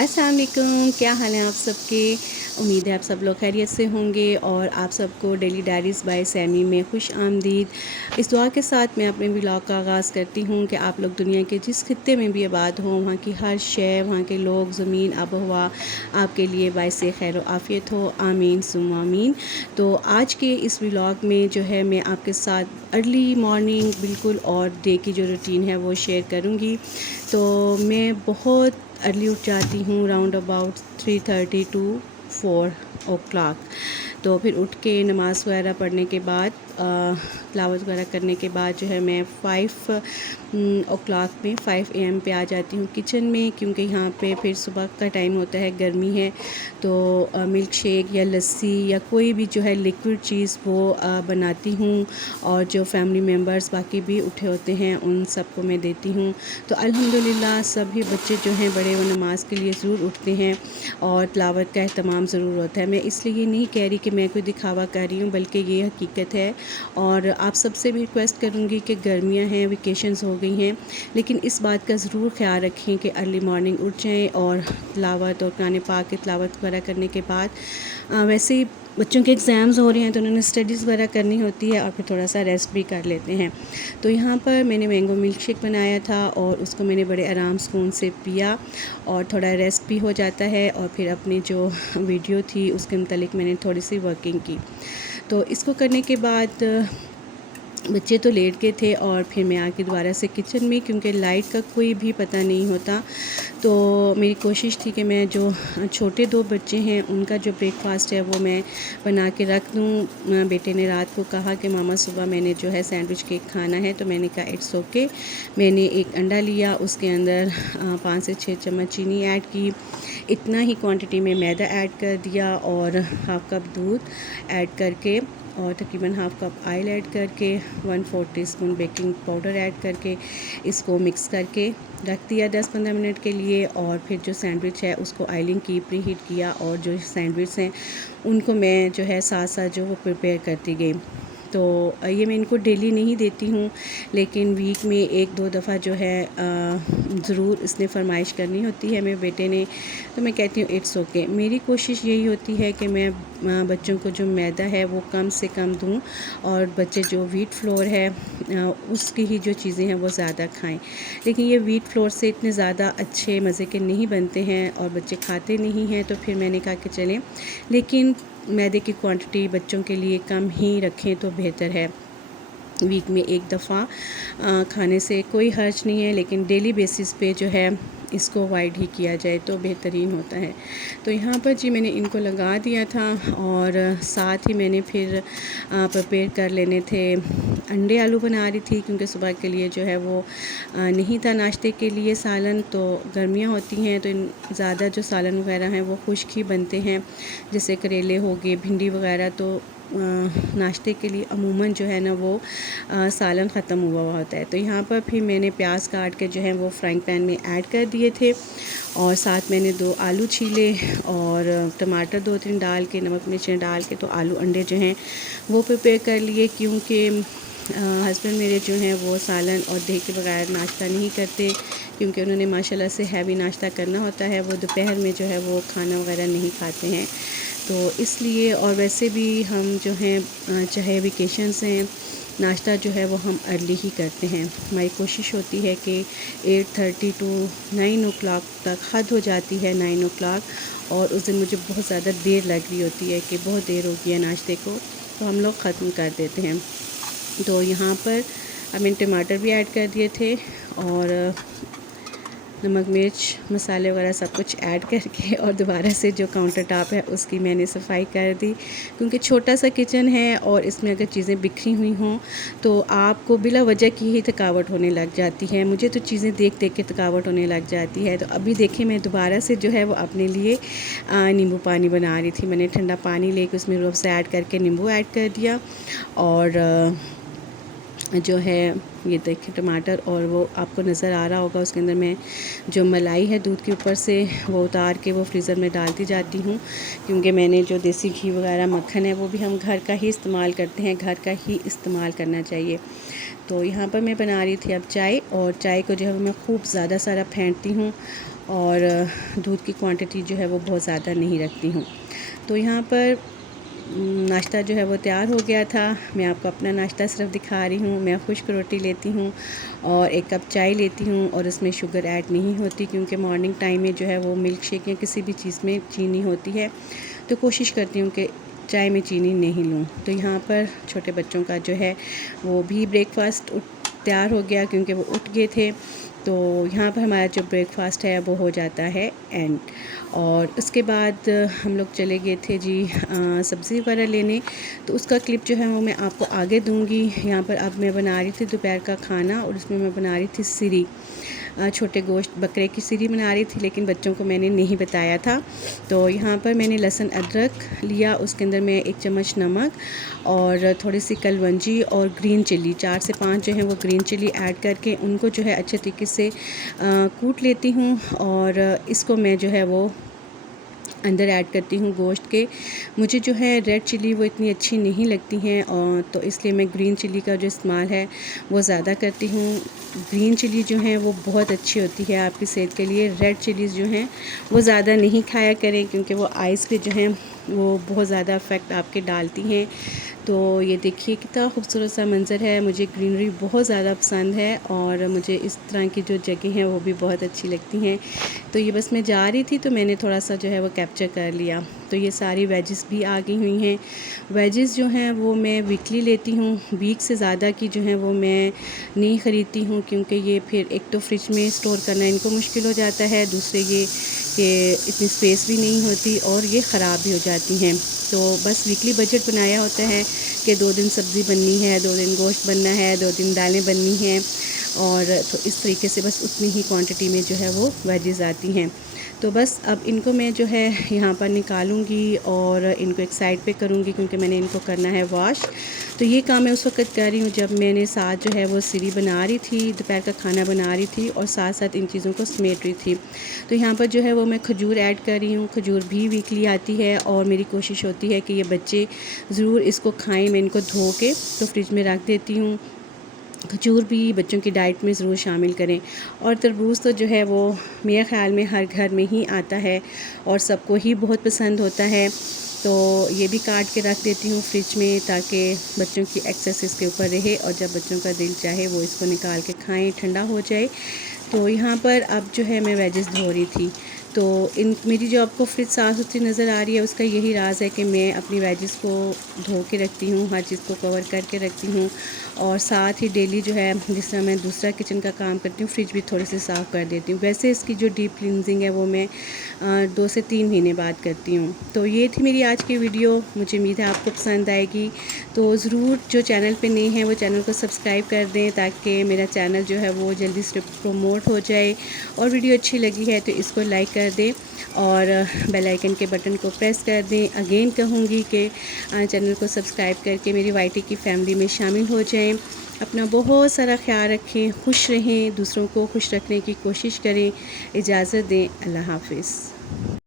अस्सलाम वालेकुम, क्या हाल है आप सबके। उम्मीद है आप सब लोग खैरियत से होंगे और आप सबको डेली डायरीज़ बाय सैमी में खुश आमदीद। इस दुआ के साथ मैं अपने व्लॉग का आगाज़ करती हूँ कि आप लोग दुनिया के जिस खित्ते में भी आबाद हों, वहाँ की हर शय, वहाँ के लोग, ज़मीन, आब व हवा आपके लिए बाइस खैर व आफ़ियत हो। आमीन सुम्मा आमीन। तो आज के इस व्लॉग में जो है मैं आपके साथ अर्ली मॉर्निंग बिल्कुल और डे की जो रूटीन है वो शेयर करूँगी। तो मैं बहुत अर्ली उठ जाती हूँ, राउंड अबाउट 3:30 टू 4 o'clock। तो फिर उठ के नमाज़ वगैरह पढ़ने के बाद तिलावत वगैरह करने के बाद जो है मैं 5 o'clock में 5 AM पे आ जाती हूँ किचन में, क्योंकि यहाँ पे फिर सुबह का टाइम होता है, गर्मी है, तो मिल्क शेक या लस्सी या कोई भी जो है लिक्विड चीज़ वो बनाती हूँ। और जो फैमिली मेम्बर्स बाकी भी उठे होते हैं उन सबको मैं देती हूँ। तो अल्हम्दुलिल्लाह सभी बच्चे जो हैं बड़े वो नमाज़ के लिए ज़रूर उठते हैं और तिलावत का एहतमाम ज़रूर होता है। मैं इसलिए ये नहीं कह रही कि मैं कोई दिखावा कर रही हूँ, बल्कि ये हकीकत है। और आप सबसे भी रिक्वेस्ट करूँगी कि गर्मियाँ हैं, वेकेशंस हो गई हैं, लेकिन इस बात का ज़रूर ख्याल रखें कि अर्ली मॉर्निंग उठ जाएँ और तिलावत और कुरान पाक की तिलावत वगैरह करने के बाद वैसे ही बच्चों के एग्ज़ाम्स हो रहे हैं तो उन्होंने स्टडीज़ वगैरह करनी होती है और फिर थोड़ा सा रेस्ट भी कर लेते हैं। तो यहाँ पर मैंने मैंगो मिल्क शेक बनाया था और उसको मैंने बड़े आराम सुकून से पिया और थोड़ा रेस्ट भी हो जाता है। और फिर अपनी जो वीडियो थी उसके मुतालिक मैंने थोड़ी सी वर्किंग की। तो इसको करने के बाद बच्चे तो लेट गए थे और फिर मैं आके दोबारा से किचन में, क्योंकि लाइट का कोई भी पता नहीं होता, तो मेरी कोशिश थी कि मैं जो छोटे 2 बच्चे हैं उनका जो ब्रेकफास्ट है वो मैं बना के रख दूँ। बेटे ने रात को कहा कि मामा सुबह मैंने जो है सैंडविच केक खाना है, तो मैंने कहा इट्स ओके। मैंने एक अंडा लिया, उसके अंदर 5 से 6 चम्मच चीनी ऐड की, इतना ही क्वांटिटी में मैदा ऐड कर दिया और हाफ़ कप दूध ऐड करके और तकरीबन हाफ़ कप ऑयल ऐड करके 1/4 टीस्पून बेकिंग पाउडर ऐड करके इसको मिक्स करके रख दिया 10-15 मिनट के लिए। और फिर जो सैंडविच है उसको ऑयलिंग की, प्री हीट किया और जो सैंडविच हैं उनको मैं जो है साथ साथ जो वो प्रिपेयर करती गई। तो ये मैं इनको डेली नहीं देती हूँ, लेकिन वीक में 1-2 दफ़ा जो है ज़रूर इसने फरमाइश करनी होती है मेरे बेटे ने, तो मैं कहती हूँ इट्स ओके। मेरी कोशिश यही होती है कि मैं बच्चों को जो मैदा है वो कम से कम दूँ और बच्चे जो व्हीट फ्लोर है उसकी ही जो चीज़ें हैं वो ज़्यादा खाएं। लेकिन ये व्हीट फ्लोर से इतने ज़्यादा अच्छे मज़े के नहीं बनते हैं और बच्चे खाते नहीं हैं, तो फिर मैंने कहा कि चलें, लेकिन मैदे की क्वांटिटी बच्चों के लिए कम ही रखें तो बेहतर है। वीक में 1 दफ़ा खाने से कोई हर्ज नहीं है, लेकिन डेली बेसिस पे जो है इसको अवॉइड ही किया जाए तो बेहतरीन होता है। तो यहाँ पर जी मैंने इनको लगा दिया था और साथ ही मैंने फिर प्रिपेयर कर लेने थे, अंडे आलू बना रही थी, क्योंकि सुबह के लिए जो है वो नहीं था नाश्ते के लिए सालन। तो गर्मियाँ होती हैं तो ज़्यादा जो सालन वगैरह हैं वो खुश्क ही बनते हैं, जैसे करेले हो गए, भिंडी वगैरह। तो नाश्ते के लिए अमूमन जो है ना वो सालन ख़त्म हुआ हुआ होता है। तो यहाँ पर फिर मैंने प्याज काट के जो है वो फ्राइंग पैन में ऐड कर दिए थे और साथ मैंने 2 आलू छीले और टमाटर 2-3 डाल के, नमक मिर्चें डाल के, तो आलू अंडे जो हैं वो प्रिपेयर कर लिए, क्योंकि हस्बैंड मेरे जो हैं वो सालन और दही के बगैर नाश्ता नहीं करते, क्योंकि उन्होंने माशाल्लाह से हैवी नाश्ता करना होता है। वो दोपहर में जो है वो खाना वगैरह नहीं खाते हैं, तो इसलिए। और वैसे भी हम जो हैं चाहे वेकेशंस हैं, नाश्ता जो है वो हम अर्ली ही करते हैं। हमारी कोशिश होती है कि 8:30 टू 9 o'clock तक हद हो जाती है, 9 o'clock। और उस दिन मुझे बहुत ज़्यादा देर लग रही होती है कि बहुत देर हो गई है नाश्ते को, तो हम लोग ख़त्म कर देते हैं। तो यहाँ पर अब मैंने टमाटर भी ऐड कर दिए थे और नमक मिर्च मसाले वगैरह सब कुछ ऐड करके और दोबारा से जो काउंटर टॉप है उसकी मैंने सफाई कर दी, क्योंकि छोटा सा किचन है और इसमें अगर चीज़ें बिखरी हुई हों तो आपको बिला वजह की ही थकावट होने लग जाती है। मुझे तो चीज़ें देख देख के थकावट होने लग जाती है। तो अभी देखिए मैं दोबारा से जो है वो अपने लिए नींबू पानी बना रही थी। मैंने ठंडा पानी लेके उसमें रूह अफ़ज़ा ऐड करके नींबू ऐड कर दिया और जो है ये देखिए टमाटर, और वो आपको नज़र आ रहा होगा उसके अंदर मैं जो मलाई है दूध के ऊपर से वो उतार के वो फ्रीज़र में डालती जाती हूँ, क्योंकि मैंने जो देसी घी वगैरह मक्खन है वो भी हम घर का ही इस्तेमाल करते हैं, घर का ही इस्तेमाल करना चाहिए। तो यहाँ पर मैं बना रही थी अब चाय, और चाय को जो है मैं खूब ज़्यादा सारा फेंटती हूँ और दूध की क्वांटिटी जो है वो बहुत ज़्यादा नहीं रखती हूँ। तो यहाँ पर नाश्ता जो है वो तैयार हो गया था। मैं आपको अपना नाश्ता सिर्फ दिखा रही हूँ। मैं खुश्क रोटी लेती हूँ और 1 कप चाय लेती हूँ और उसमें शुगर ऐड नहीं होती, क्योंकि मॉर्निंग टाइम में जो है वो मिल्क शेक या किसी भी चीज़ में चीनी होती है, तो कोशिश करती हूँ कि चाय में चीनी नहीं लूँ। तो यहाँ पर छोटे बच्चों का जो है वो भी ब्रेकफास्ट तैयार हो गया, क्योंकि वो उठ गए थे। तो यहाँ पर हमारा जो ब्रेकफास्ट है वो हो जाता है एंड। और उसके बाद हम लोग चले गए थे जी सब्ज़ी वगैरह लेने, तो उसका क्लिप जो है वो मैं आपको आगे दूंगी। यहाँ पर अब मैं बना रही थी दोपहर का खाना और उसमें मैं बना रही थी सिरी, छोटे गोश्त बकरे की सिरी बना रही थी, लेकिन बच्चों को मैंने नहीं बताया था। तो यहाँ पर मैंने लहसुन अदरक लिया, उसके अंदर मैं 1 चम्मच नमक और थोड़ी सी कलवंजी और ग्रीन चिली 4 से 5 जो है वो ग्रीन चिली ऐड करके उनको जो है अच्छे तरीके से कूट लेती हूँ और इसको मैं जो है वो अंदर ऐड करती हूँ गोश्त के। मुझे जो है रेड चिली वो इतनी अच्छी नहीं लगती हैं, और तो इसलिए मैं ग्रीन चिली का जो इस्तेमाल है वो ज़्यादा करती हूँ। ग्रीन चिली जो है वो बहुत अच्छी होती है आपकी सेहत के लिए। रेड चिलीज़ जो हैं वो ज़्यादा नहीं खाया करें, क्योंकि वो आइज़ पे जो हैं वो बहुत ज़्यादा इफ़ेक्ट आपके डालती हैं। तो ये देखिए कितना खूबसूरत सा मंज़र है। मुझे ग्रीनरी बहुत ज़्यादा पसंद है और मुझे इस तरह की जो जगह हैं वो भी बहुत अच्छी लगती हैं। तो ये बस मैं जा रही थी तो मैंने थोड़ा सा जो है वो कैप्चर कर लिया। तो ये सारी वेजेस भी आ गई हुई हैं। वेजेस जो हैं वो मैं वीकली लेती हूँ, वीक से ज़्यादा की जो है वो मैं नहीं ख़रीदती हूँ, क्योंकि ये फिर एक तो फ्रिज में स्टोर करना इनको मुश्किल हो जाता है, दूसरे ये कि इतनी स्पेस भी नहीं होती और ये ख़राब भी हो जाती हैं। तो बस वीकली बजट बनाया होता है कि 2 दिन सब्ज़ी बननी है, 2 दिन गोश्त बनना है, 2 दिन दालें बननी हैं, और तो इस तरीके से बस उतनी ही क्वांटिटी में जो है वो वेजेस आती हैं। तो बस अब इनको मैं जो है यहाँ पर निकालूंगी और इनको एक साइड पे करूँगी, क्योंकि मैंने इनको करना है वॉश। तो ये काम मैं उस वक्त कर रही हूँ जब मैंने साथ जो है वो सिरी बना रही थी, दोपहर का खाना बना रही थी और साथ साथ इन चीज़ों को समेट रही थी। तो यहाँ पर जो है वो मैं खजूर ऐड कर रही हूँ। खजूर भी वीकली आती है और मेरी कोशिश होती है कि ये बच्चे ज़रूर इसको खाएँ। मैं इनको धो के तो फ्रिज में रख देती हूँ। खजूर भी बच्चों की डाइट में ज़रूर शामिल करें। और तरबूज़ तो जो है वो मेरे ख़्याल में हर घर में ही आता है और सबको ही बहुत पसंद होता है। तो ये भी काट के रख देती हूँ फ्रिज में, ताकि बच्चों की एक्सेस इसके ऊपर रहे और जब बच्चों का दिल चाहे वो इसको निकाल के खाएं, ठंडा हो जाए। तो यहाँ पर अब जो है मैं वेजेस धो रही थी। तो इन मेरी जो आपको फ्रिज साफ़ सुथरी नज़र आ रही है उसका यही राज है कि मैं अपनी वेजेस को धो के रखती हूँ, हर चीज़ को कवर करके रखती हूँ। और साथ ही डेली जो है जिस तरह मैं दूसरा किचन का काम करती हूँ, फ्रिज भी थोड़ी सी साफ़ कर देती हूँ। वैसे इसकी जो डीप क्लींजिंग है वो मैं 2 से 3 महीने बाद करती हूँ। तो ये थी मेरी आज की वीडियो। मुझे उम्मीद है आपको पसंद आएगी। तो ज़रूर जो चैनल पे नए हैं वो चैनल को सब्सक्राइब कर दें, ताकि मेरा चैनल जो है वो जल्दी से प्रमोट हो जाए। और वीडियो अच्छी लगी है तो इसको लाइक कर दें और बेल आइकन के बटन को प्रेस कर दें। अगेन कहूँगी कि चैनल को सब्सक्राइब करके मेरी YT की फैमिली में शामिल हो जाएं। अपना बहुत सारा ख्याल रखें, खुश रहें, दूसरों को खुश रखने की कोशिश करें। इजाज़त दें। अल्लाह हाफ़िज़।